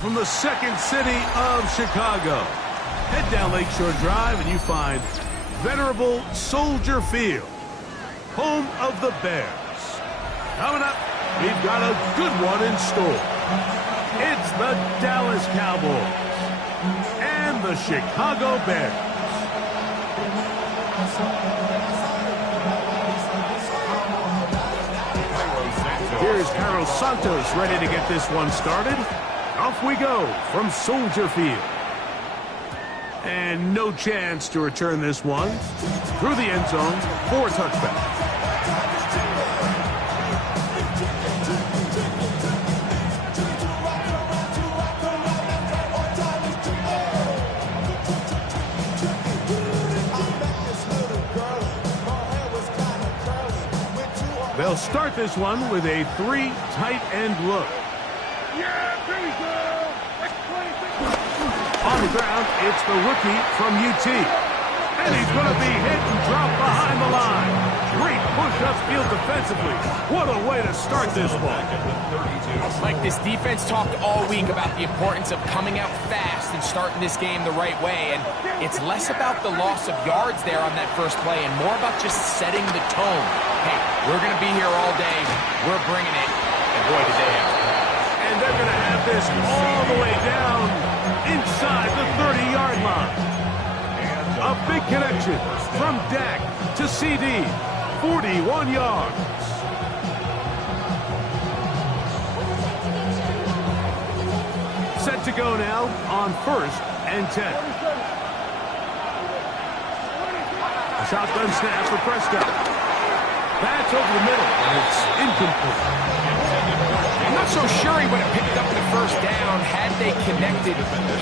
From the second city of Chicago, head down Lakeshore Drive and you find venerable Soldier Field, home of the Bears. Coming up, we've got a good one in store. It's the Dallas Cowboys and the Chicago Bears. Here's Carlos Santos ready to get this one started. Off we go from Soldier Field. And no chance to return this one through the end zone for a touchback. They'll start this one with a 3 tight end look. On the ground, it's the rookie from UT. And he's going to be hit and dropped behind the line. Great push upfield defensively. What a way to start this one. Mike, this defense talked all week about the importance of coming out fast and starting this game the right way. And it's less about the loss of yards there on that first play and more about just setting the tone. Hey, we're going to be here all day. We're bringing it. And boy, did they ever. And they're going to have this all the way down inside the 30-yard line. A big connection from Dak to CD. 41 yards. Set to go now on 1st and 10. A shotgun snap for Prescott. That's over the middle, and it's incomplete. I'm not so sure he would have picked up the first down had they connected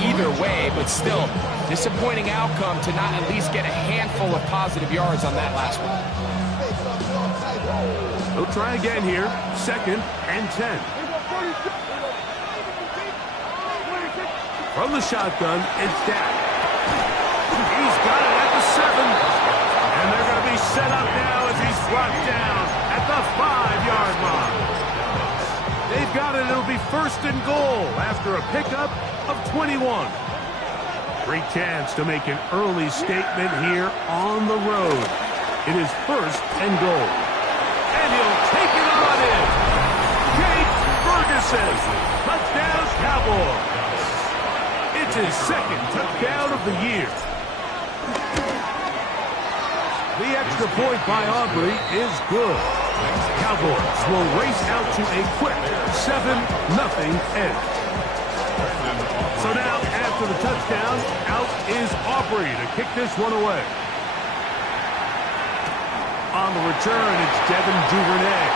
either way, but still, disappointing outcome to not at least get a handful of positive yards on that last one. They'll try again here, 2nd and 10. From the shotgun, it's Dak. He's got it at the 7. And they're going to be set up now as he's brought down at the 5-yard line. They've got it. It'll be 1st and goal after a pickup of 21. Great chance to make an early statement here on the road. It is 1st and goal. And he'll take it on in. Jake Ferguson. Touchdown, Cowboys. It's his 2nd touchdown of the year. The extra point by Aubrey is good. Cowboys will race out to a quick 7-0 edge. So now, after the touchdown, out is Aubrey to kick this one away. On the return, it's Devin Duvernay.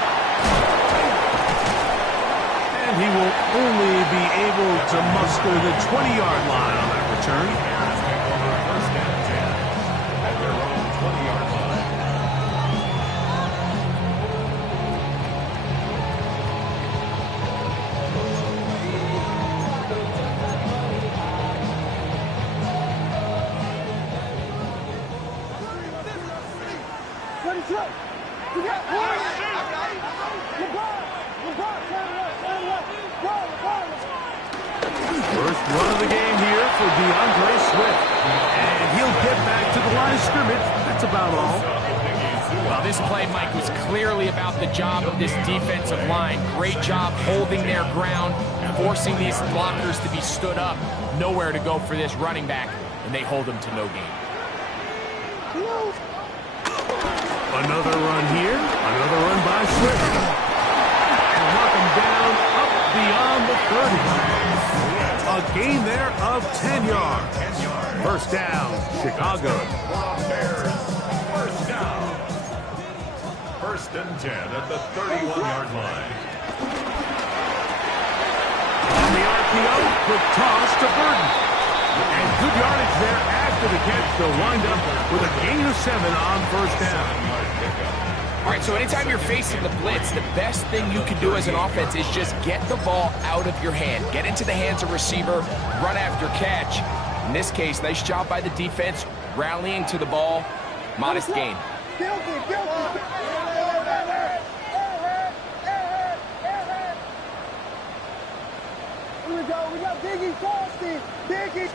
And he will only be able to muster the 20-yard line on that return. First run of the game here for DeAndre Swift. And he'll get back to the line of scrimmage. That's about all. Well, this play, Mike, was clearly about the job of this defensive line. Great job holding their ground, forcing these blockers to be stood up. Nowhere to go for this running back, and they hold him to no gain. Another run here. Another run by Swift. And knock him down up beyond the 30. A gain there of 10 yards. 1st down, Chicago. First down. 1st and 10 at the 31-yard line. On the RPO, quick toss to Burton. And good yardage there after the catch. They'll wind up with a gain of 7 on 1st down. All right, so anytime you're facing the blitz, the best thing you can do as an offense is just get the ball out of your hand. Get into the hands of receiver, run after catch. In this case, nice job by the defense, rallying to the ball. Modest gain. we go. We got Biggie Frosty. Biggie.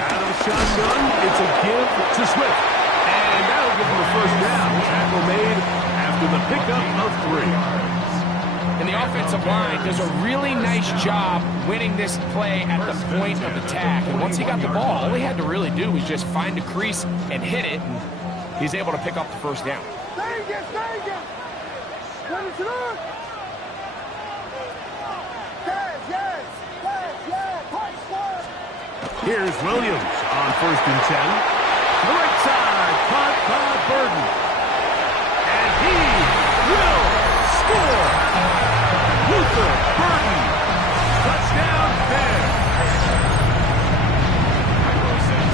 Out of the shotgun, it's a give to Swift. And that'll give him the first down. Tackle made after the pickup of 3. And the offensive line does a really nice job winning this play at the point of attack. And once he got the ball, all he had to really do was just find a crease and hit it. And he's able to pick up the first down. Vegas! When it's look! Yes! Here's Williams on 1st and 10. The right side, caught by Burden. And he will score! Luther Burden, touchdown Bears.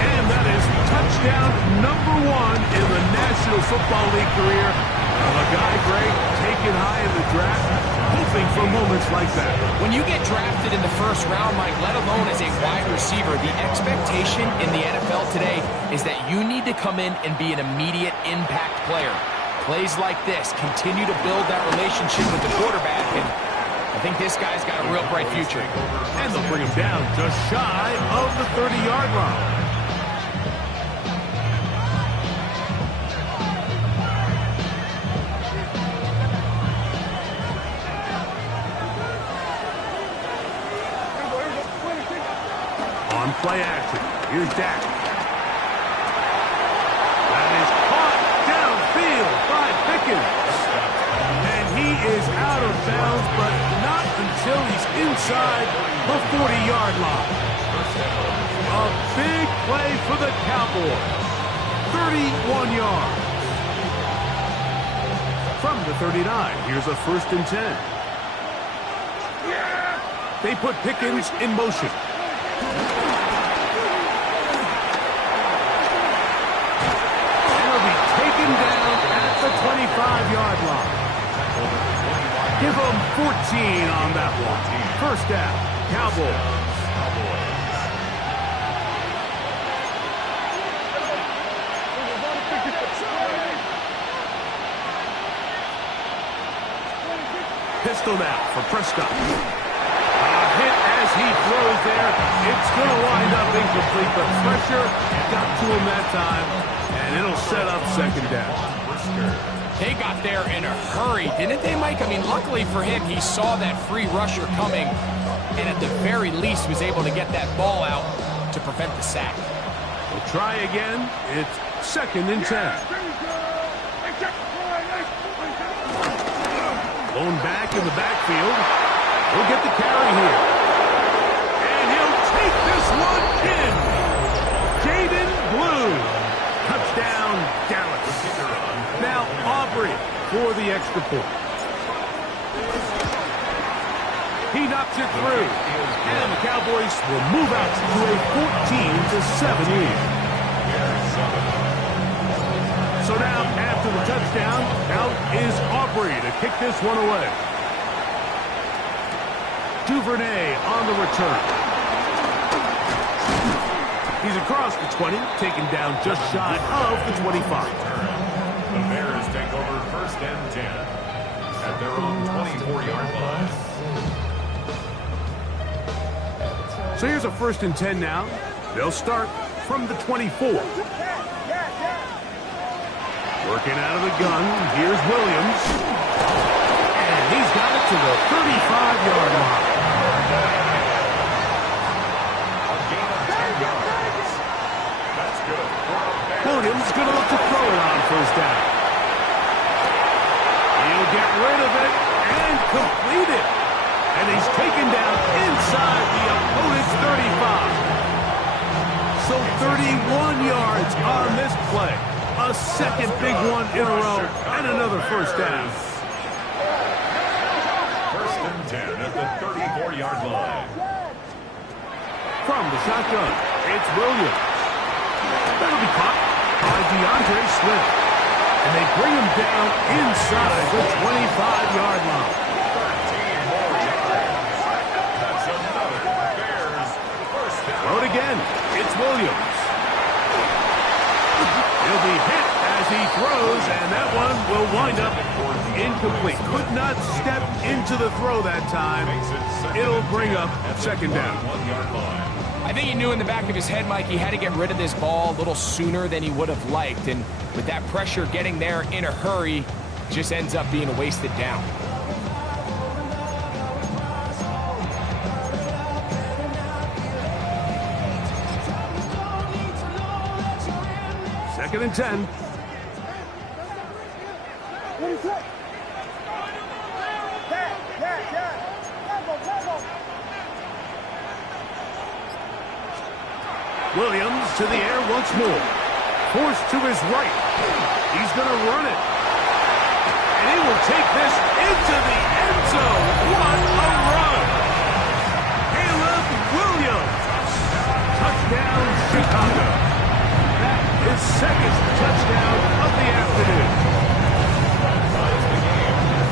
And that is touchdown number 1 in the National Football League career of a guy great taken high in the draft, hoping for moments like that. When you get drafted in the first round, Mike, let alone as a wide receiver, the expectation in the NFL today is that you need to come in and be an immediate impact player. Plays like this continue to build that relationship with the quarterback, and I think this guy's got a real bright future. And they'll bring him down just shy of the 30-yard line. On play action, here's Dak. That is caught downfield by Pickens. And he is out of bounds, but not until he's inside the 40-yard line. A big play for the Cowboys. 31 yards. From the 39, here's a 1st and 10. They put Pickens in motion. And he'll be taken down at the 25-yard line. Give them 14 on that one. First down, Cowboys. Pistol now for Prescott. A hit as he throws there. It's going to wind up incomplete, but pressure got to him that time, and it'll set up 2nd down. They got there in a hurry, didn't they, Mike? I mean, luckily for him, he saw that free rusher coming, and at the very least was able to get that ball out to prevent the sack. We'll try again. It's 2nd and 10. Blown back in the backfield. He'll get the carry here. And he'll take this one in. Jaden Blue. Touchdown, Dallas. Now Aubrey for the extra point. He knocks it through. And the Cowboys will move out to a 14-7 lead. So now, after the touchdown, out is Aubrey to kick this one away. Duvernay on the return. He's across the 20, taken down just shy of the 25. The Bears take over 1st and 10 at their own 24-yard line. So here's a 1st and 10 now. They'll start from the 24. Working out of the gun, here's Williams. And he's got it to the 35-yard line. A gain of 10 yards. That's good. Williams going to look to throw it on 1st down. He'll get rid of it and complete it. And he's taken down inside the opponent's 35. So 31 yards on this play. A 2nd big one in a row, and another 1st down. 1st and 10 at the 34-yard line. From the shotgun, it's Williams. That'll be caught by DeAndre Swift. And they bring him down inside the 25-yard line. 13 more yards. That's another Bears 1st down. Throw it again. It's Williams. He'll be hit as he throws, and that one will wind up incomplete. Could not step into the throw that time. It'll bring up second down. 1 yard line. I think he knew in the back of his head, Mike, he had to get rid of this ball a little sooner than he would have liked. And with that pressure getting there in a hurry, it just ends up being a wasted down. Second and 10. What is that? Yeah. Level. Williams to the air once more. Forced to his right. He's going to run it. And he will take this into the end zone. What a run! Caleb Williams. Touchdown, Chicago. That is second touchdown of the afternoon.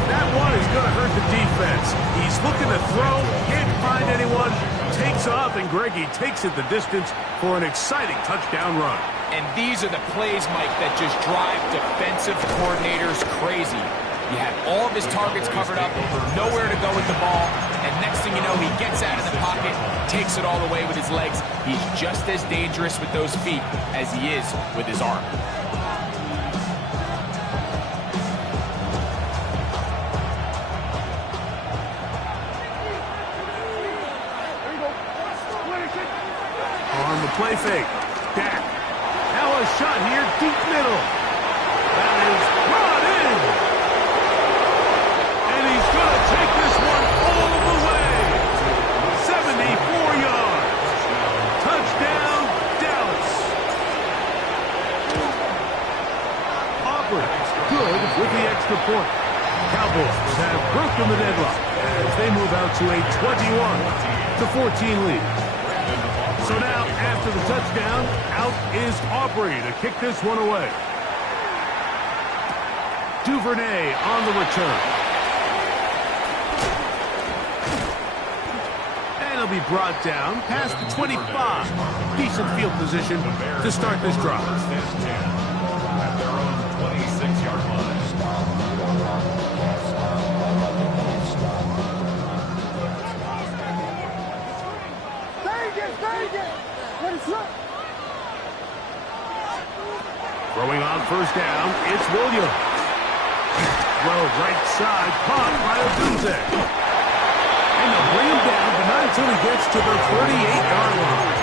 That one is going to hurt the defense. He's looking to throw, can't find anyone, takes off, and Greggy takes it the distance for an exciting touchdown run. And these are the plays, Mike, that just drive defensive coordinators crazy. You have all of his targets covered up, nowhere to go with the ball, and next thing you know, he gets out of the pocket, takes it all the way with his legs. He's just as dangerous with those feet as he is with his arm. On the play fake, Dak. Now a shot here, deep middle. That is brought in. And he's going to take this one all the way. 74 yards. Touchdown, Dallas. Auburn, good with the extra point. Cowboys have broken the deadlock as they move out to a 21-14 lead. So now, after the touchdown, out is Aubrey to kick this one away. Duvernay on the return. And he'll be brought down past the 25. Decent field position to start this drive. First and 10 at their own 26-yard line. Throwing on first down, it's Williams. Throw right side, caught by Odunze. And they'll bring him down, but not until he gets to the 38-yard line.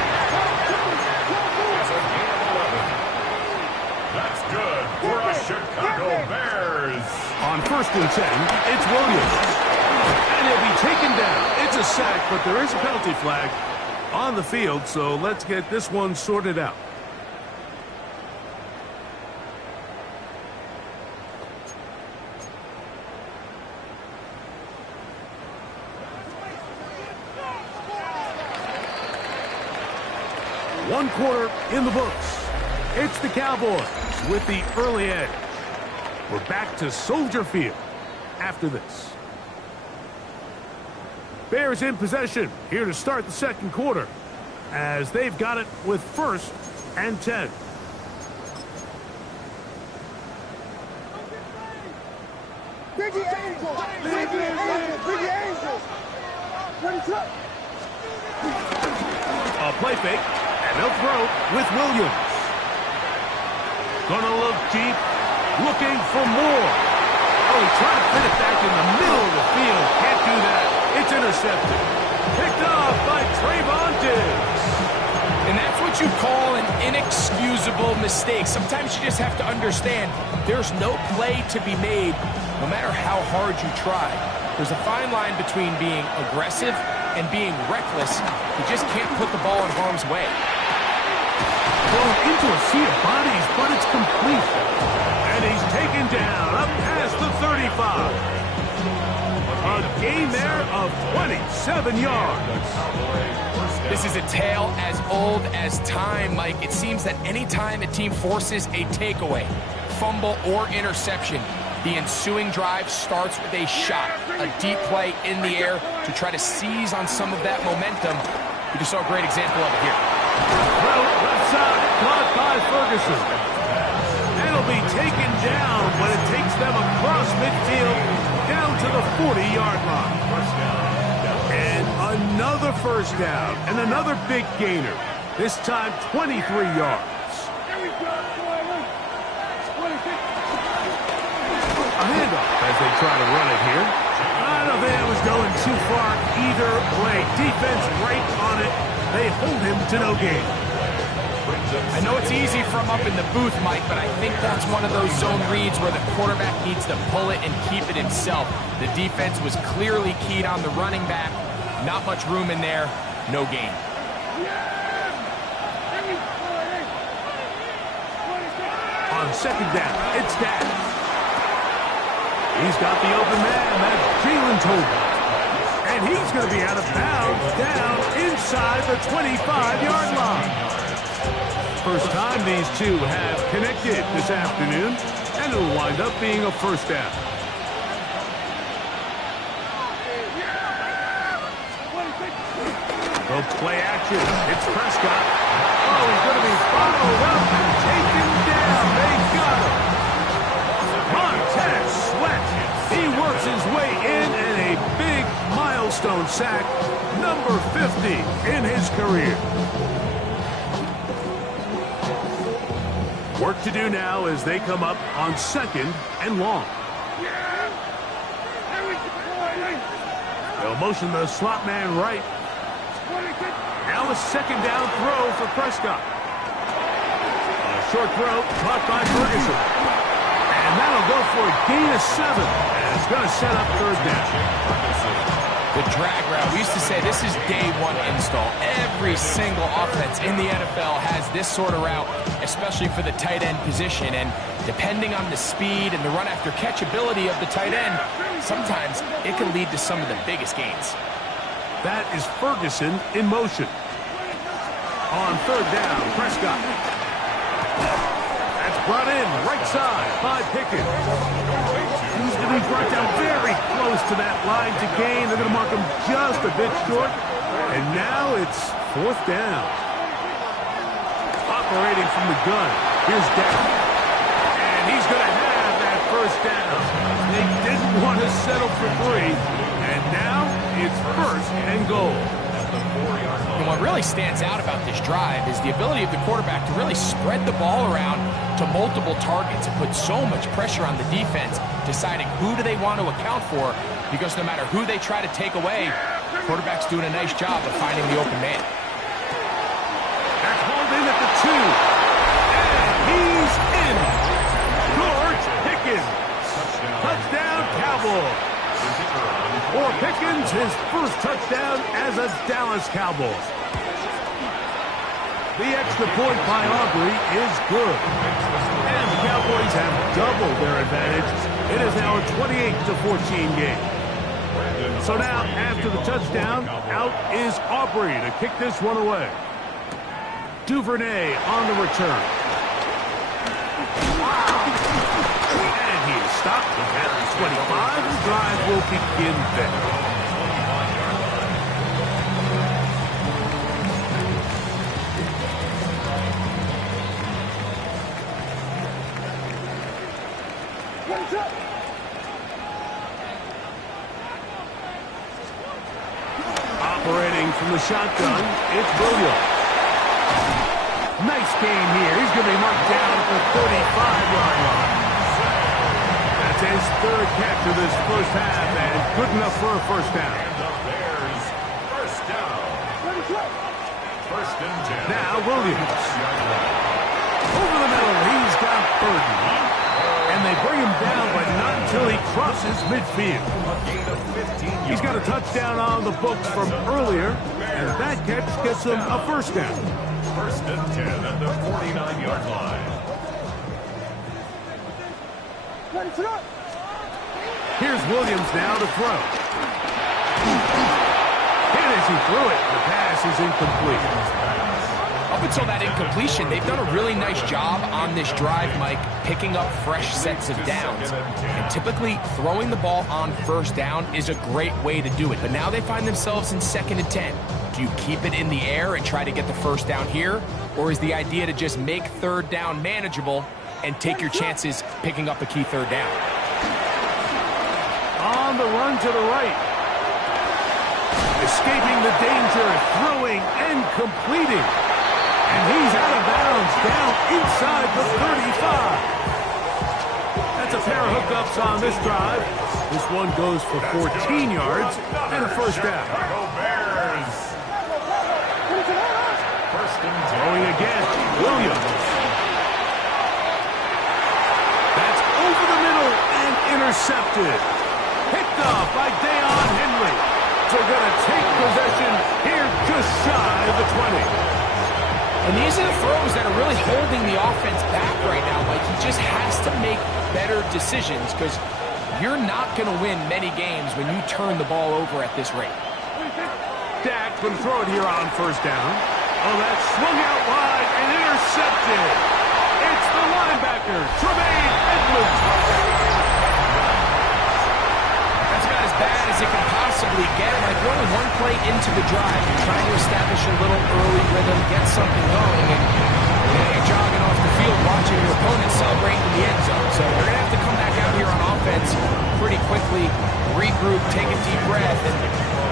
That's good for a Chicago Bears. On first and 10, it's Williams. And he'll be taken down. It's a sack, but there is a penalty flag on the field, so let's get this one sorted out. One quarter in the books. It's the Cowboys with the early edge. We're back to Soldier Field after this. Bears in possession here to start the second quarter as they've got it with first and 10. Biggie Angel. What is up? A play fake, and they'll throw with Williams. Gonna look deep, looking for more. Oh, he tried to put it back in the middle of the field. Can't do that. It's intercepted. Picked off by Trayvon Diggs. And that's what you call an inexcusable mistake. Sometimes you just have to understand there's no play to be made, no matter how hard you try. There's a fine line between being aggressive and being reckless. You just can't put the ball in harm's way. Thrown into a sea of bodies, but it's complete. And he's taken down up past the 35. A gain there of 27 yards. This is a tale as old as time, Mike. It seems that any time a team forces a takeaway, fumble, or interception, the ensuing drive starts with a shot, a deep play in the air to try to seize on some of that momentum. We just saw a great example of it here. Well, left side, caught by Ferguson. And It'll be taken down when it takes them across midfield down to the 40-yard line. And another first down and another big gainer. This time 23 yards. A handoff as they try to run it here. I don't think it was going too far either way. Defense right on it. They hold him to no gain. I know it's easy from up in the booth, Mike, but I think that's one of those zone reads where the quarterback needs to pull it and keep it himself. The defense was clearly keyed on the running back. Not much room in there. No gain. On second down, it's Dak. He's got the open man. That's Jalen Tolbert. And he's going to be out of bounds down inside the 25-yard line. First time these two have connected this afternoon, and it'll wind up being a first down. The play action. It's Prescott. Oh, he's going to be followed up and taken down. They got him. Montez Sweat. He works his way in, and a big milestone sack, number 50 in his career. Work to do now as they come up on second and long. They'll motion the slot man right. Now a second down throw for Prescott. A short throw caught by Ferguson. And that'll go for a gain of 7. And it's going to set up third down. The drag route. We used to say this is day one install. Every single offense in the NFL has this sort of route, especially for the tight end position. And depending on the speed and the run after catch ability of the tight end, sometimes it can lead to some of the biggest gains. That is Ferguson in motion. On third down, Prescott. That's brought in right side by Pickett. He's going to be brought down very close to that line to gain. They're going to mark him just a bit short. And now it's fourth down. Operating from the gun. Here's Dak. And he's going to have that first down. They didn't want to settle for 3. And now it's first and goal. And what really stands out about this drive is the ability of the quarterback to really spread the ball around to multiple targets and put so much pressure on the defense, deciding who do they want to account for, because no matter who they try to take away, the quarterback's doing a nice job of finding the open man. That's hauled in at the 2. And he's in. George Pickens. Touchdown, Cowboys. For Pickens, his first touchdown as a Dallas Cowboy. The extra point by Aubrey is good. And the Cowboys have doubled their advantage. It is now a 28-14 game. So now, after the touchdown, out is Aubrey to kick this one away. Duvernay on the return. And he is stopped at the 25. The drive will begin there. Operating from the shotgun, it's Williams. Nice game here. He's going to be marked down at the 35-yard line. That's his third catch of this first half, and good enough for a first down. And the Bears, first down. First and 10. Now Williams. Over the middle, he's got Burton. And they bring him down, but not until he crosses midfield. A gain of 15 yards. He's got a touchdown on the books from earlier, and that catch gets him a first down. First and 10 at the 49-yard line. Here's Williams now to throw. And as he threw it, the pass is incomplete. Up until that incompletion, they've done a really nice job on this drive, Mike, picking up fresh sets of downs. And typically, throwing the ball on first down is a great way to do it. But now they find themselves in second and 10. Do you keep it in the air and try to get the first down here? Or is the idea to just make third down manageable and take your chances picking up a key third down. On the run to the right. Escaping the danger, throwing and completing. And he's out of bounds, down inside the 35. That's a pair of hookups on this drive. This one goes for 14 yards and a first down. Go Bears. First and 10. Throwing again, Williams. That's over the middle and intercepted. Picked up by Deion Henry. They're going to take possession here just shy of the 20. And these are the throws that are really holding the offense back right now. Like, he just has to make better decisions because you're not going to win many games when you turn the ball over at this rate. Dak can throw it here on first down. Oh, that swung out wide and intercepted. It's the linebacker, Tremaine Edmonds. That's about as bad as it can possibly get. Like, we're only one play into the drive. You're trying to establish a little early rhythm, get something going, and you're jogging off the field watching your opponent celebrate in the end zone. So you're going to have to come back out here on offense pretty quickly, regroup, take a deep breath, and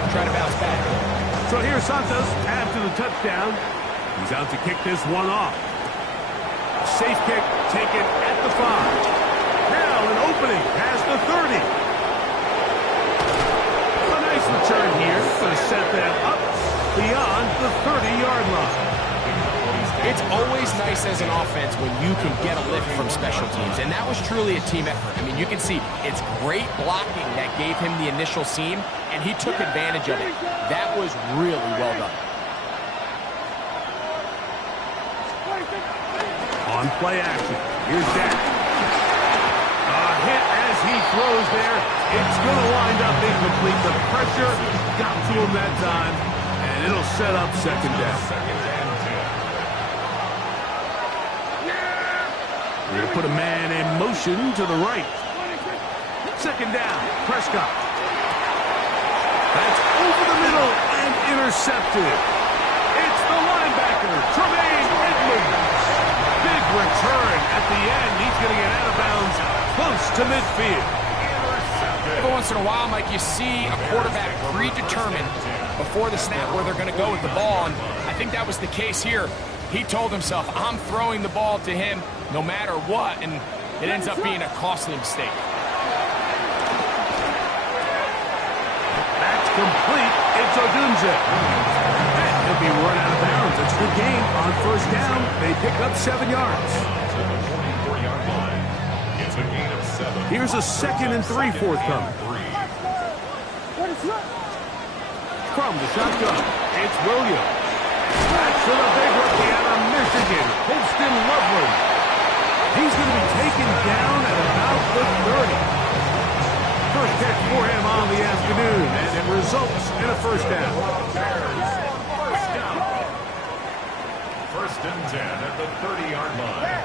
try to bounce back. So here's Santos after the touchdown. He's out to kick this one off. Safe kick taken at the 5. Now an opening past the 30. A nice return here. Going to set that up beyond the 30-yard line. It's always nice as an offense when you can get a lift from special teams, and that was truly a team effort. I mean, you can see it's great blocking that gave him the initial seam, and he took advantage of it. That was really well done. On play action, here's Dak. A hit as he throws there. It's going to wind up incomplete. The pressure got to him that time, and it'll set up second down. We're going to put a man in motion to the right. Second down, Prescott. That's over the middle and intercepted. It's the linebacker, Tremaine Edmonds. Big return at the end. He's going to get out of bounds close to midfield. Every once in a while, Mike, you see a quarterback predetermined before the snap where they're going to go with the ball, and I think that was the case here. He told himself, I'm throwing the ball to him no matter what, and it ends up being a costly mistake. That's complete. It's Odunze. And he'll be run out of bounds. It's the game on first down. They pick up 7 yards. It's a gain of 7. Here's a 2nd and 3 forthcoming. From the shotgun, it's Williams. That's to the big rookie out of Michigan, Holston Loveland. He's going to be taken down at about the 30. First catch for him on the afternoon, and it results in a first down. First and 10 at the 30-yard line.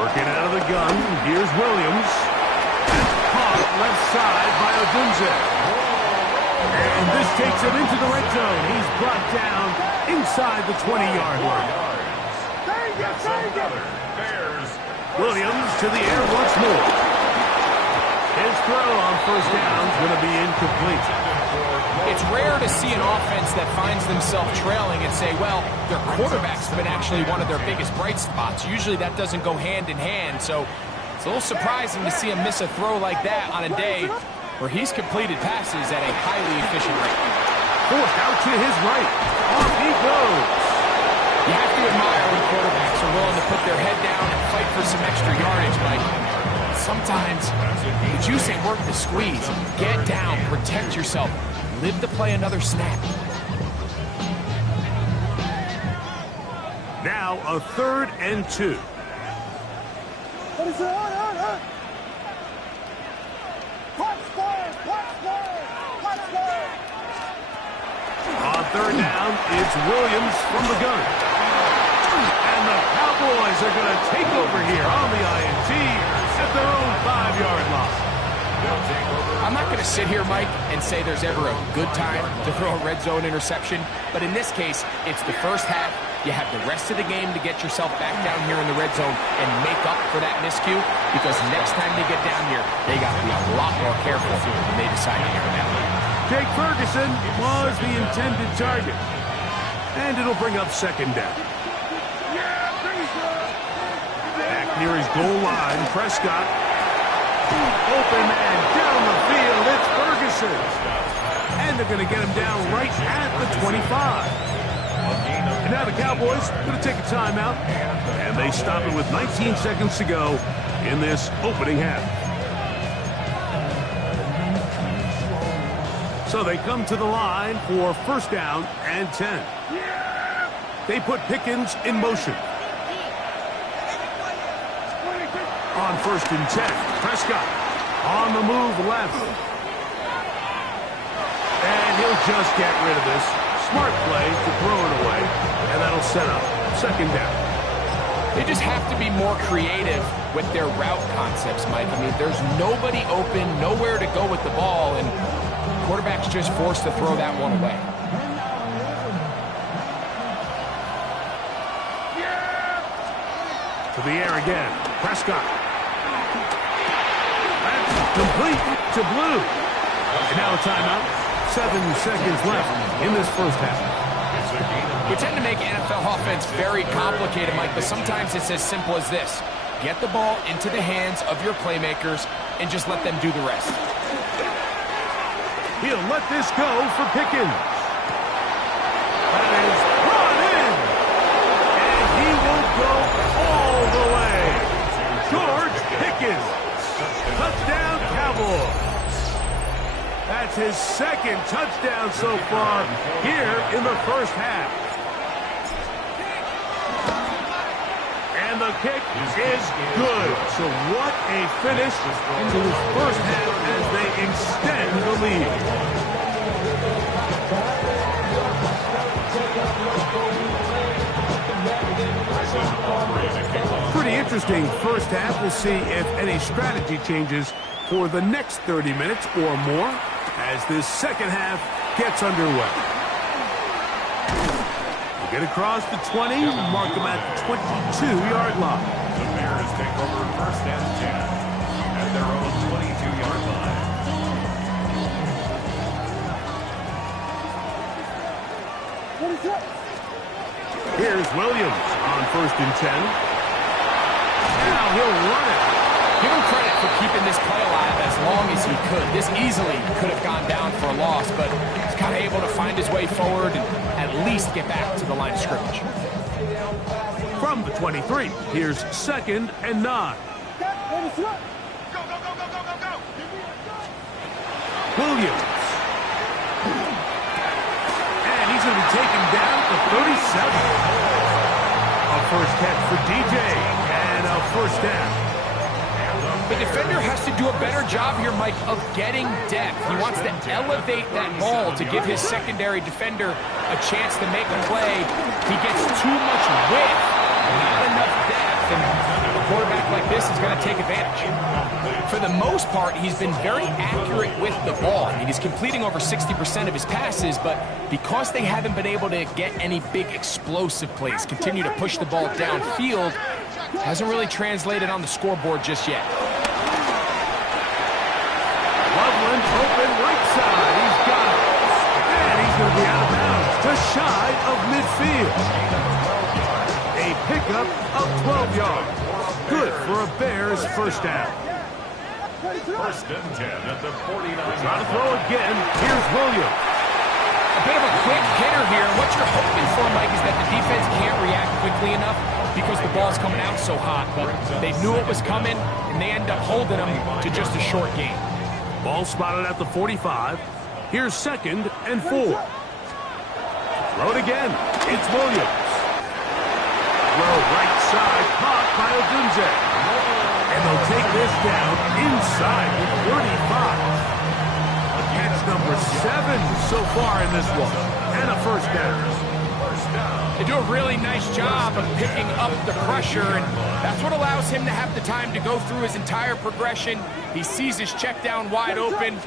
Working out of the gun, here's Williams. That's caught left side by Odunze. And this takes him into the red zone. He's brought down inside the 20-yard line. Bears. Williams to the air once more. His throw on first down is going to be incomplete. It's rare to see an offense that finds themselves trailing and say, well, their quarterback's been actually one of their biggest bright spots. Usually that doesn't go hand in hand, so it's a little surprising to see him miss a throw like that on a day where he's completed passes at a highly efficient rate. Forced out to his right. Off he goes. You have to admire when quarterbacks are willing to put their head down and fight for some extra yardage, Mike. Sometimes the juice ain't worth the squeeze. Get down, protect yourself, live to play another snap. Now a 3rd and 2. What is it? On third down, it's Williams from the gun. And the Cowboys are going to take over here on the INT at their own 5-yard line. I'm not going to sit here, Mike, and say there's ever a good time to throw a red zone interception, but in this case, it's the first half, you have the rest of the game to get yourself back down here in the red zone and make up for that miscue, because next time they get down here, they got to be a lot more careful when they decide to air it out. Jake Ferguson was the intended target. And it'll bring up second down. Back near his goal line, Prescott. Open man down the field, it's Ferguson. And they're going to get him down right at the 25. And now the Cowboys going to take a timeout. And they stop it with 19 seconds to go in this opening half. So they come to the line for first down and 10. They put Pickens in motion. On first and 10, Prescott on the move left. And he'll just get rid of this. Smart play to throw it away. And that'll set up second down. They just have to be more creative with their route concepts, Mike. I mean, there's nobody open, nowhere to go with the ball, and quarterback's just forced to throw that one away. To the air again. Prescott. That's complete to Blue. And now a timeout. 7 seconds left in this first half. We tend to make NFL offense very complicated, Mike, but sometimes it's as simple as this. Get the ball into the hands of your playmakers and just let them do the rest. He'll let this go for Pickens. That is brought in. And he will go all the way. George Pickens. Touchdown, Cowboys. That's his second touchdown so far here in the first half. And the kick is good. So what a finish to his first half as they extend the lead. Pretty interesting first half. We'll see if any strategy changes for the next 30 minutes or more as this second half gets underway. We'll get across the 20, mark them at the 22-yard line. The Bears take over first and 10 at their own 22-yard line. Here's Williams on first and 10. Now he'll run it. Give him credit for keeping this play alive as long as he could. This easily could have gone down for a loss, but he's kind of able to find his way forward and at least get back to the line of scrimmage. From the 23, here's second and 9. Williams. And he's going to be taken down to 37. A first catch for DJ and a first down. The defender has to do a better job here, Mike, of getting depth. He wants to elevate that ball to give his secondary defender a chance to make a play. He gets too much width, not enough depth, and a quarterback like this is going to take advantage. For the most part, he's been very accurate with the ball. I mean, he's completing over 60% of his passes, but because they haven't been able to get any big explosive plays, continue to push the ball downfield, hasn't really translated on the scoreboard just yet. Loveland open right side. He's got it. And he's going to be out of bounds to shy of midfield. A pickup of 12 yards. Good for a Bears first down. First and 10 at the 49. Trying to throw again. Here's Williams. A bit of a quick hitter here. What you're hoping for, Mike, is that the defense can't react quickly enough because the ball's coming out so hot. But they knew it was coming, and they end up holding them to just a short game. Ball spotted at the 45. Here's second and 4. Throw it again. It's Williams. Throw right side, caught by Odunze. And they'll take this down inside the 35. Catch number 7 so far in this one. And a first down. They do a really nice job of picking up the pressure, and that's what allows him to have the time to go through his entire progression. He sees his check down wide open,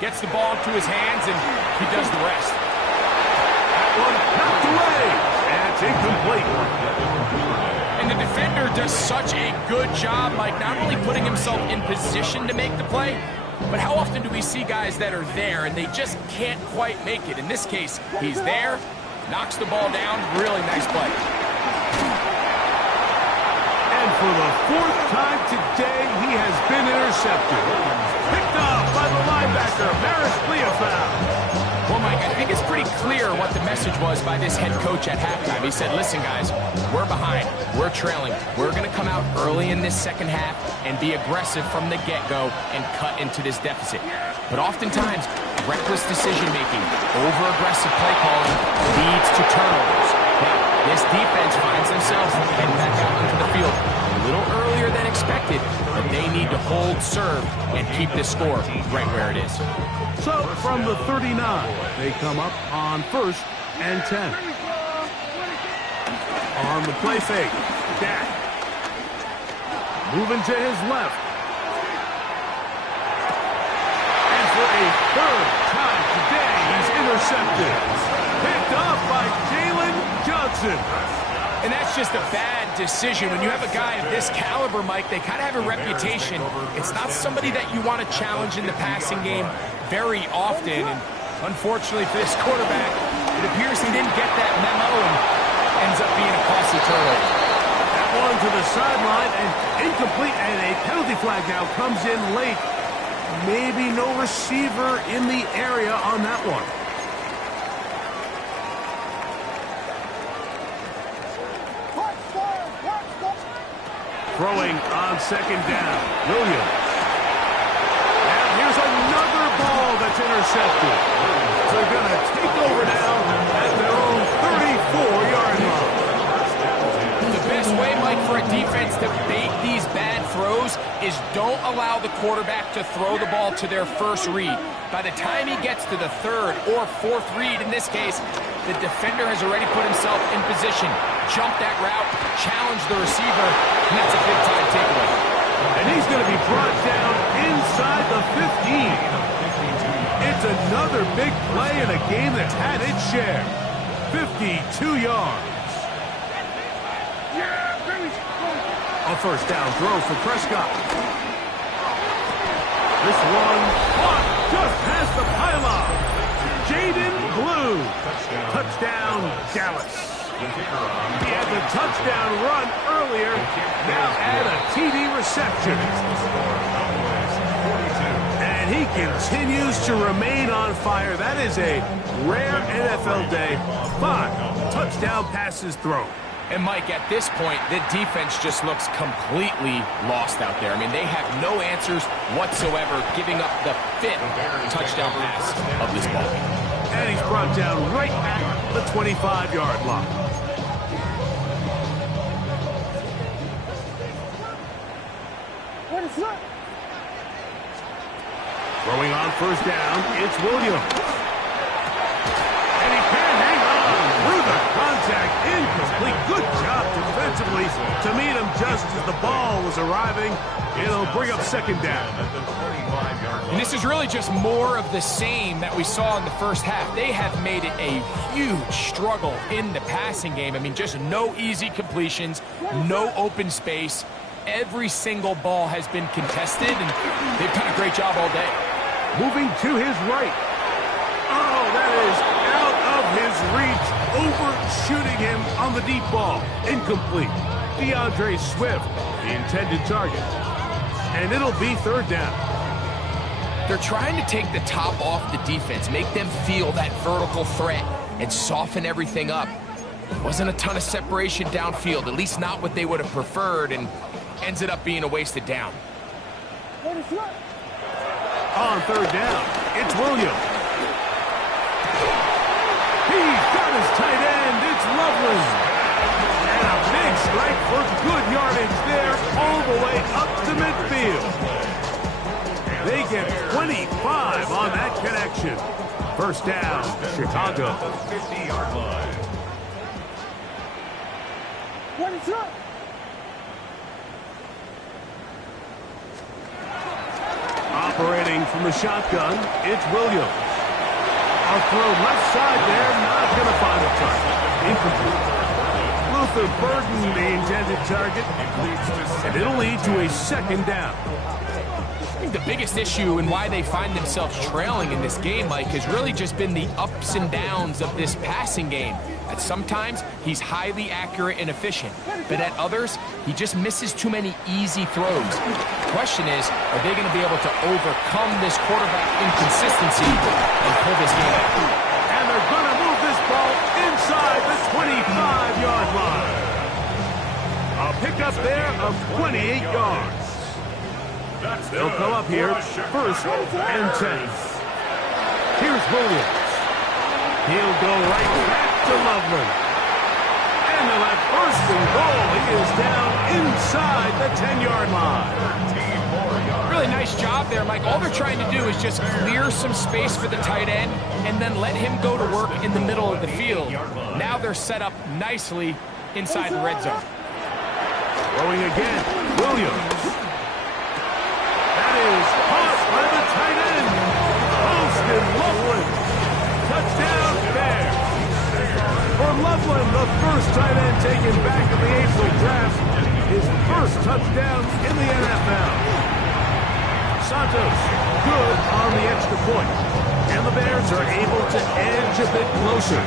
gets the ball into his hands, and he does the rest. That one knocked away. And it's incomplete. And the defender does such a good job, Mike, not only putting himself in position to make the play, but how often do we see guys that are there and they just can't quite make it? In this case, he's there, knocks the ball down, really nice play. And for the fourth time today, he has been intercepted. Picked up by the linebacker, Marist Liufau. Well, Mike, I think it's pretty clear what the message was by this head coach at halftime. He said, listen, guys, we're behind. We're trailing. We're going to come out early in this second half and be aggressive from the get-go and cut into this deficit. But oftentimes, reckless decision-making, over-aggressive play calling leads to turnovers. Now, this defense finds themselves heading back out into the field a little earlier than expected, but they need to hold serve and keep this score right where it is. So, from the 39, they come up on 1st and 10. On the play fake, Dak. Moving to his left. And for a third time today, he's intercepted. Picked up by Jalen Johnson. And that's just a bad decision. When you have a guy of this caliber, Mike, they kind of have a reputation. It's not somebody that you want to challenge in the passing game very often. And unfortunately for this quarterback, it appears he didn't get that memo and ends up being a costly turnover. That one to the sideline and incomplete, and a penalty flag now comes in late. Maybe no receiver in the area on that one. Throwing on second down, Williams. And here's another ball that's intercepted. They're going to take over now at their own 34-yard line. The best way, Mike, for a defense to bait these bad throws is don't allow the quarterback to throw the ball to their first read. By the time he gets to the third or fourth read, in this case, the defender has already put himself in position, jumped that route, challenged the receiver, and that's a big-time takeaway. And he's going to be brought down inside the 15. It's another big play in a game that's had its share. 52 yards. A first down throw for Prescott. This one caught just past the pylon. Jaden Blue. Touchdown, Dallas. He had the touchdown run earlier. Now add a TD reception. And he continues to remain on fire. That is a rare NFL day. 5 touchdown passes thrown. And, Mike, at this point, the defense just looks completely lost out there. I mean, they have no answers whatsoever, giving up the 5th touchdown pass of this ball. And he's brought down right at the 25-yard line. What is that? Throwing on first down, it's Williams. And he can't hang on through the contact. Incomplete. Good job defensively to meet him just as the ball was arriving. It'll bring up second down. And this is really just more of the same that we saw in the first half. They have made it a huge struggle in the passing game. I mean, just no easy completions, no open space. Every single ball has been contested, and they've done a great job all day. Moving to his right. Oh, that is out of his reach. Overshooting him on the deep ball. Incomplete. DeAndre Swift, the intended target. And it'll be third down. They're trying to take the top off the defense, make them feel that vertical threat, and soften everything up. Wasn't a ton of separation downfield, at least not what they would have preferred, and ends it up being a wasted down. What is that? On third down, it's Williams. He's got his tight end. It's Loveland. And a big strike for good yardage there all the way up to midfield. They get 25 on that connection. First down, Chicago. 50-yard line. What is that? Operating from the shotgun, it's Williams. A throw left side there, not going to find a target. Incomplete. Luther hitting the intended target, and it'll lead to a second down. I think the biggest issue and why they find themselves trailing in this game, Mike, has really just been the ups and downs of this passing game. At sometimes, he's highly accurate and efficient, but at others, he just misses too many easy throws. The question is, are they going to be able to overcome this quarterback inconsistency and pull this game out? And they're going to move this ball inside the 25-yard line. A pickup there of 28 yards. They'll come up here, first and 10. Here's Williams. He'll go right back to Loveland. And they'll have first and goal. He is down inside the 10-yard line. Really nice job there, Mike. All they're trying to do is just clear some space for the tight end and then let him go to work in the middle of the field. Now they're set up nicely inside the red zone. Throwing again, Williams. That is caught by the tight end, Austin Loveland. Touchdown there. For Loveland, the first tight end taken back in the April draft, his first touchdown in the NFL. Santos, good on the extra point, and the Bears are able to edge a bit closer.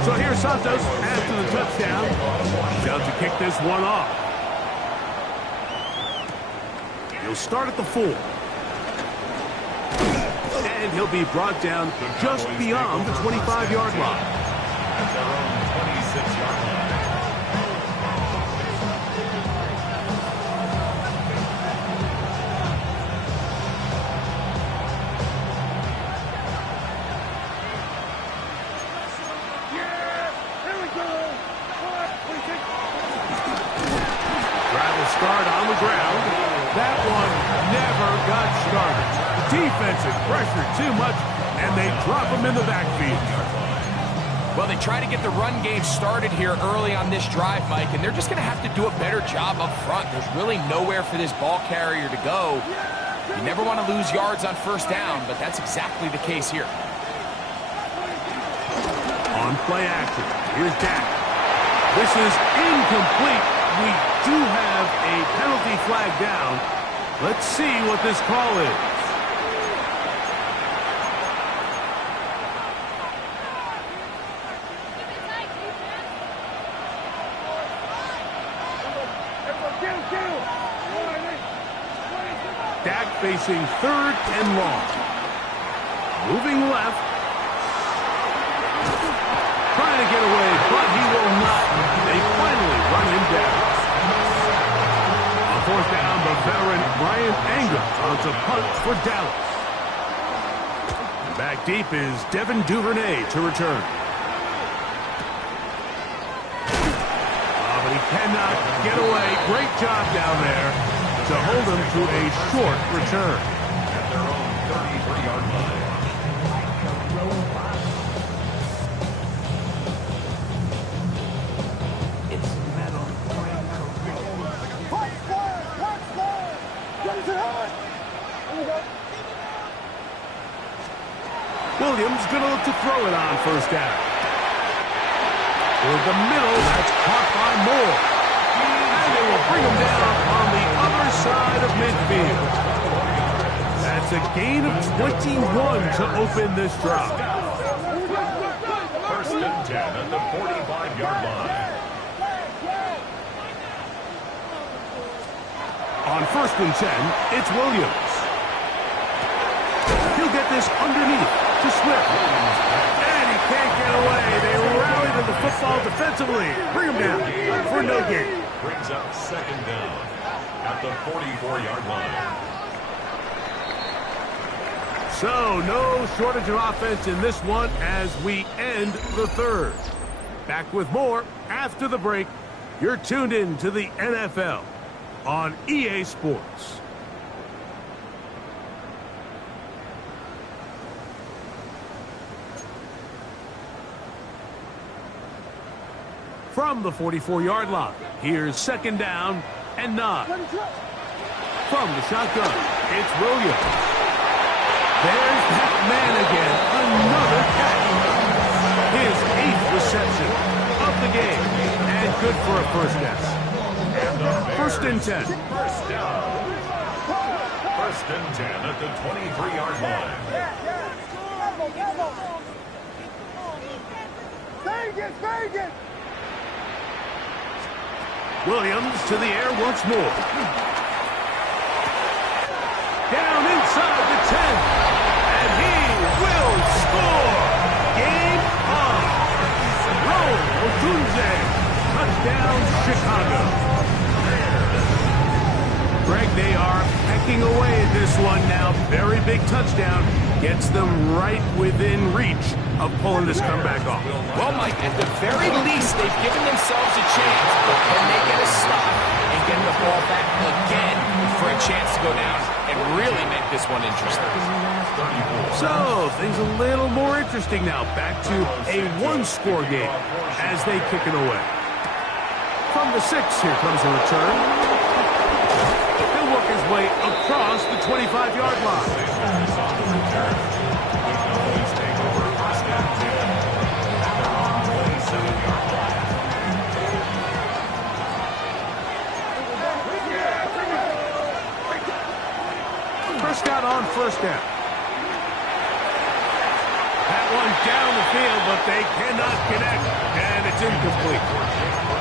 So here's Santos after the touchdown. Down to kick this one off. He'll start at the 4. And he'll be brought down just beyond the 25-yard line. At their own 26-yard line. Travel start on the ground. That one never got started. Defensive pressure too much, and they drop him in the backfield. Well, they try to get the run game started here early on this drive, Mike, and they're just going to have to do a better job up front. There's really nowhere for this ball carrier to go. You never want to lose yards on first down, but that's exactly the case here. On play action, here's Dak. This is incomplete. We do have a penalty flag down. Let's see what this call is. Dak facing third and long. Moving left. Trying to get away, but he will not. They finally run him down. On fourth down, the veteran Brian Anger on to punt for Dallas. Back deep is Devin Duvernay to return. But he cannot get away. Great job down there to hold him to a short return. At their own 33-yard line. Williams going to look to throw it on first down. Toward the middle, that's caught by Moore. And they will bring him down on the other side of midfield. That's a gain of 21 to open this drive. First and 10 at the 45-yard line. On first and 10, it's Williams. He'll get this underneath to Swift. And he can't get away. They rally to the football defensively. Bring him down for no gain. Brings up second down at the 44-yard line. So, no shortage of offense in this one as we end the third. Back with more after the break. You're tuned in to the NFL on EA Sports. From the 44-yard line, here's second down and 9. From the shotgun, it's Williams. There's that man again, another catch. His 8th reception of the game. first down. First and 10. First down. First and 10 at the 23-yard line. Vegas! Williams to the air once more. Down inside the 10. And he will score. Game on. Roll Otunze. Touchdown, Chicago. Greg, they are pecking away at this one now. Very big touchdown. Gets them right within reach of pulling this comeback off. Well, Mike, at the very least, they've given themselves a chance. But can they get a stop and get the ball back again for a chance to go down and really make this one interesting? So, things a little more interesting now. Back to a one-score game as they kick it away. From the 6, here comes the return. He'll work his way across the 25-yard line. Prescott on first down. That one down the field, but they cannot connect, and it's incomplete.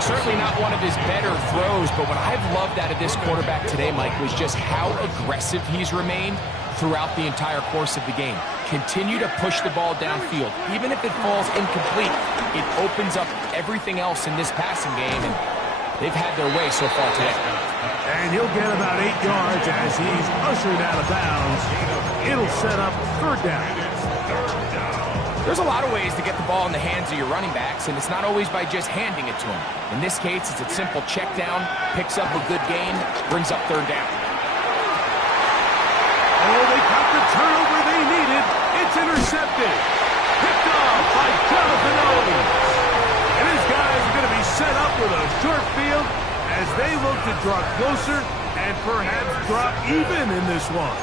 Certainly not one of his better throws, but what I've loved out of this quarterback today, Mike, was just how aggressive he's remained throughout the entire course of the game. Continue to push the ball downfield. Even if it falls incomplete, it opens up everything else in this passing game, and they've had their way so far today. And he'll get about 8 yards as he's ushered out of bounds. It'll set up third down. There's a lot of ways to get the ball in the hands of your running backs, and it's not always by just handing it to them. In this case, it's a simple check down, picks up a good gain, brings up third down. Oh, they got the turnover they needed. It's intercepted. Picked off by Jonathan Owens. And his guys are going to be set up with a short field as they look to draw closer and perhaps draw even in this one.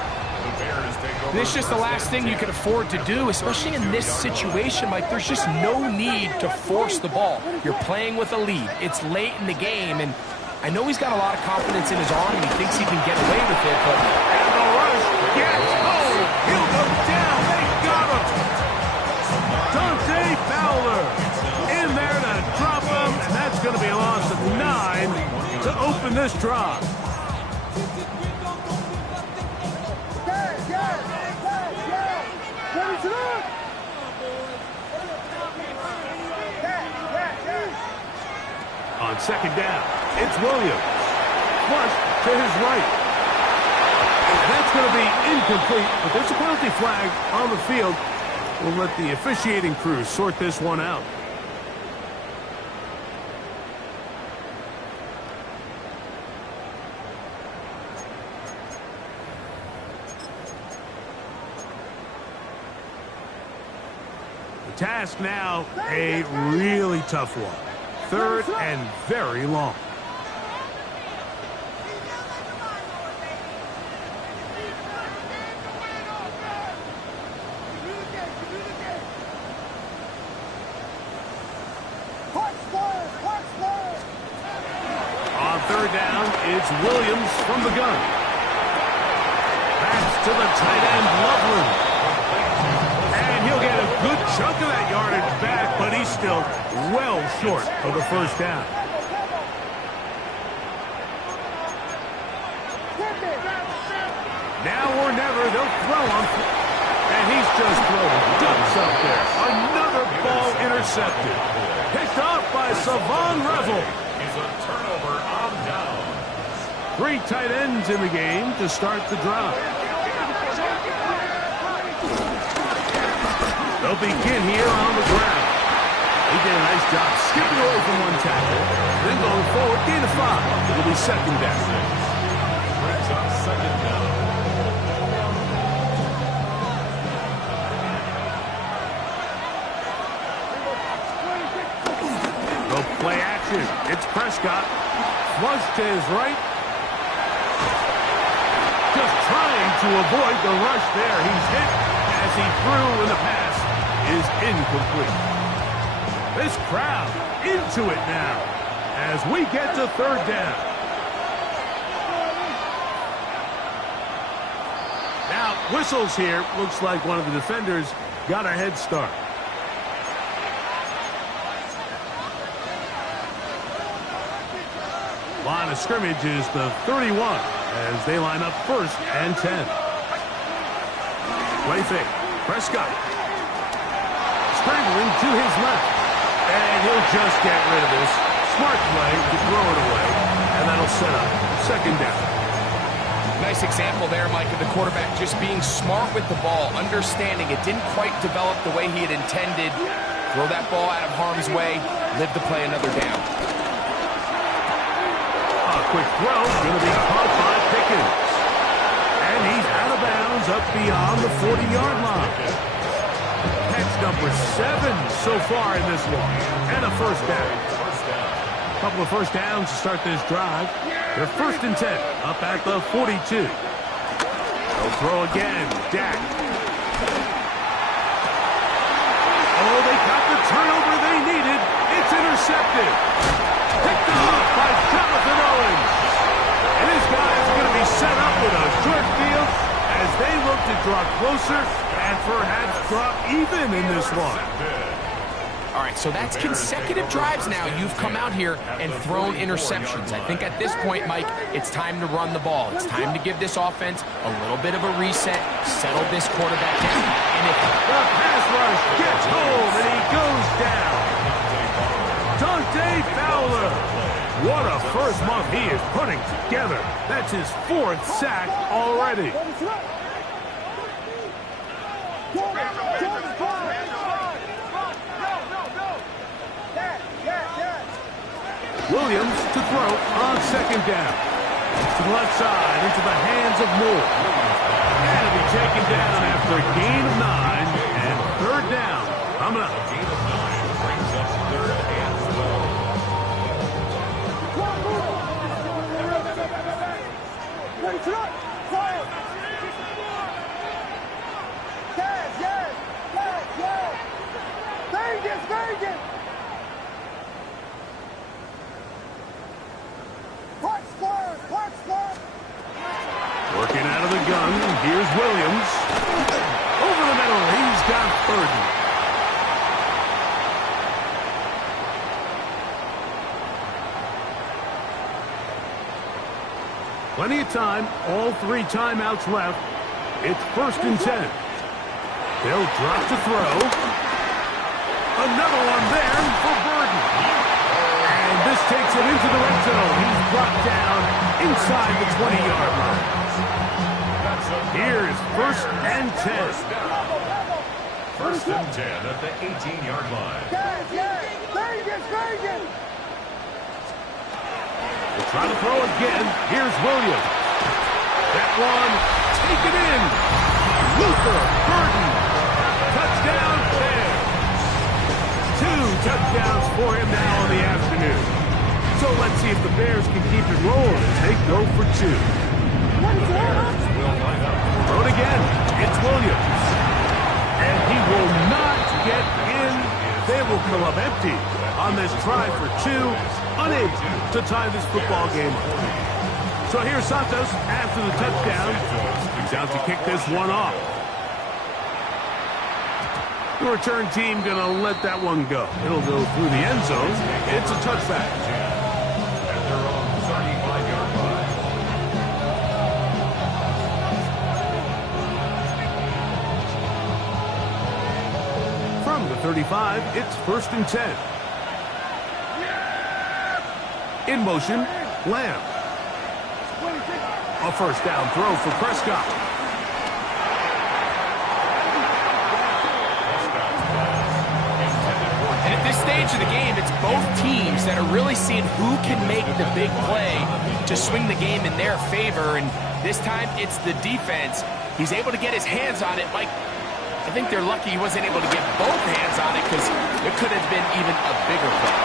This is just the last thing you can afford to do, especially in this situation. Like, there's just no need to force the ball. You're playing with a lead. It's late in the game, and I know he's got a lot of confidence in his arm, and he thinks he can get away with it, but... And the rush gets home. He'll go down. They got him. Dante Fowler in there to drop him, and that's going to be a loss of 9 to open this drive. On second down, it's Williams. Flush to his right. That's going to be incomplete, but there's a penalty flag on the field. We'll let the officiating crew sort this one out. The task now, a really tough one. Third and very long. On third down, it's Williams from the gun. Pass to the tight end, Loveland. And he'll get a good chunk of that yardage back, but he's still well short of the first down. Now or never, they'll throw him. And he's just throwing ducks up there. Another ball intercepted. Picked off by Savon Revel. He's a turnover on down. 3 tight ends in the game to start the drive. They'll begin here on the ground. He did a nice job skipping away from one tackle. Then going forward, gain of 5. It'll be second down. Brings up second down. No play action. It's Prescott. Flush to his right. Just trying to avoid the rush there. He's hit as he threw, and the pass is incomplete. This crowd into it now. as we get to third down. Now, whistles here. Looks like one of the defenders got a head start. Line of scrimmage is the 31 as they line up first and 10. Play fake. Prescott. Scrambling to his left. And he'll just get rid of this. Smart play to throw it away. And that'll set up second down. Nice example there, Mike, of the quarterback just being smart with the ball, understanding it didn't quite develop the way he had intended. Throw that ball out of harm's way, live to play another down. A quick throw, going to be caught by Pickens. And he's out of bounds up beyond the 40-yard line. Catch number 7 so far in this one. And a first down. A couple of first downs to start this drive. They're first and 10, up at the 42. They'll throw again. Dak. Oh, they got the turnover they needed. It's intercepted. Picked off by Jonathan Owens. And his guys are going to be set up with a short field as they look to draw closer and perhaps draw even in this one. All right, so that's consecutive drives now. You've come out here and thrown interceptions. I think at this point, Mike, it's time to run the ball. It's time to give this offense a little bit of a reset, settle this quarterback down. And if the pass rush gets home and he goes down. Dante Fowler. What a first month he is putting together. That's his 4th sack already. Williams to throw on second down. To the left side, into the hands of Moore. And he'll be taken down after a gain of 9 and third down. Coming up. A gain of 9 brings up third and 12. Vegas, Vegas! Working out of the gun, here's Williams. Over the middle, he's got Burden. Plenty of time, all 3 timeouts left. It's first and 10. They'll drop to throw. Another one there for Burden. And this takes it into the red zone. He's brought down inside the 20-yard line. Here's first and 10. First and 10 at the 18-yard line. Vegas, Vegas! They'll try to throw again. Here's Williams. That one, take it in. Luther Burden. Touchdown, Bears. 2 touchdowns for him now in the afternoon. So let's see if the Bears can keep it rolling as they go for 2. Throw it again. It's Williams. And he will not get in. They will come up empty on this try for 2. Unable to tie this football game up. So here's Santos after the touchdown. He's out to kick this one off. The return team going to let that one go. It'll go through the end zone. It's a touchback. At their own 35-yard line. From the 35, it's first and 10. In motion, Lamb. A first down throw for Prescott. And at this stage of the game, it's both teams that are really seeing who can make the big play to swing the game in their favor. And this time, it's the defense. He's able to get his hands on it. Mike, I think they're lucky he wasn't able to get both hands on it because it could have been even a bigger play.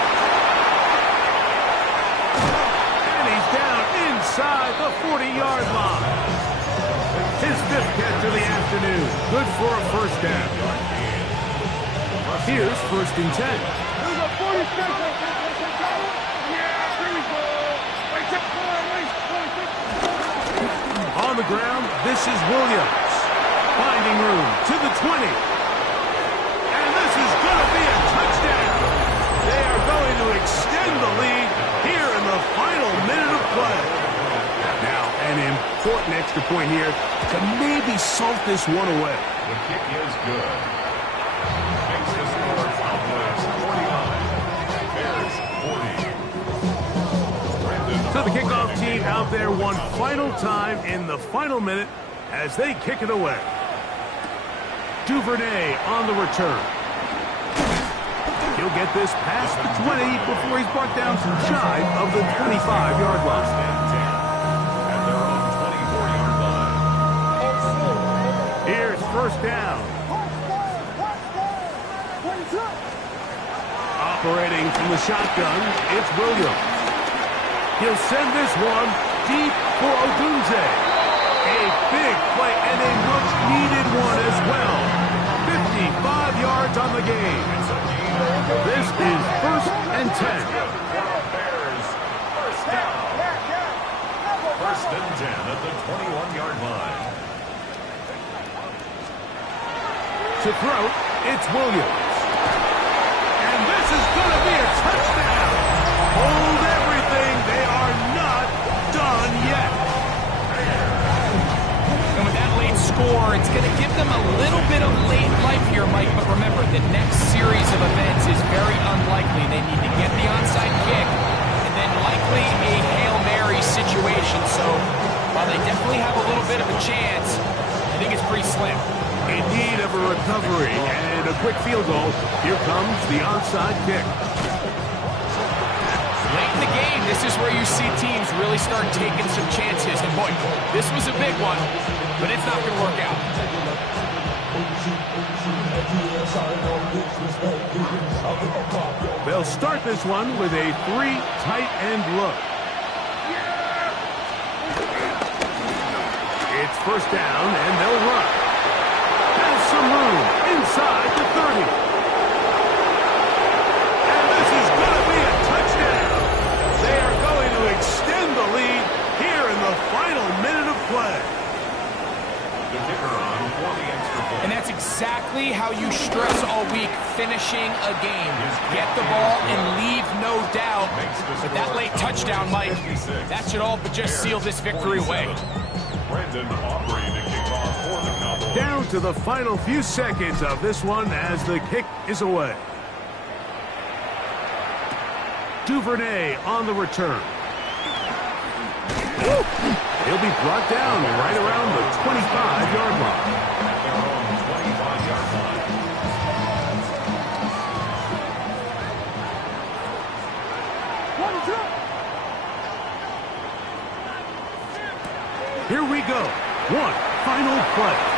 And he's down inside the 40-yard line. His 5th catch of the afternoon. Good for a first down. Here's first and 10. On the ground, this is Williams. Finding room to the 20. And this is going to be a touchdown. They are going to extend the lead here in the final minute of play. Now, an important extra point here to maybe salt this one away. The kick is good. Makes the score Cowboys 49. Bears 40. So the kickoff team out there one final time in the final minute as they kick it away. Duvernay on the return. He'll get this past the 20 before he's brought down shy of the 25-yard line. At their own 24-yard line. Here's first down. Operating from the shotgun, it's Williams. He'll send this one deep for Odunze. A big play and a much-needed one as well. 55 yards on the game. This is 1st and 10. Bears first down. 1st and 10 at the 21-yard line. To throw, it's Williams. And this is going to be a touchdown. Hold everything. They are not done yet. And with that late score, it's going to give them a little bit of late life here, Mike. But remember, the next series of events is very unlikely. They need to get the onside kick and then likely a Hail Mary situation. So while they definitely have a little bit of a chance, I think it's pretty slim. In need of a recovery and a quick field goal. Here comes the onside kick. Late in the game, this is where you see teams really start taking some chances. And boy, this was a big one, but it's not going to work out. They'll start this one with a 3 tight end look. It's first down, and they'll run. Has some room inside the 30. And this is going to be a touchdown. They are going to extend the lead here in the final minute of play. The kicker on for the extra point. And that's exactly how you stress all week, finishing a game. Get the ball and leave no doubt. But that late touchdown, Mike, that should all but just seal this victory away. Brandon Aubrey to kick off for the Cowboys. Down to the final few seconds of this one as the kick is away. Duvernay on the return. He'll be brought down right around the 25-yard line. At their own 25-yard line. Here we go. One final play.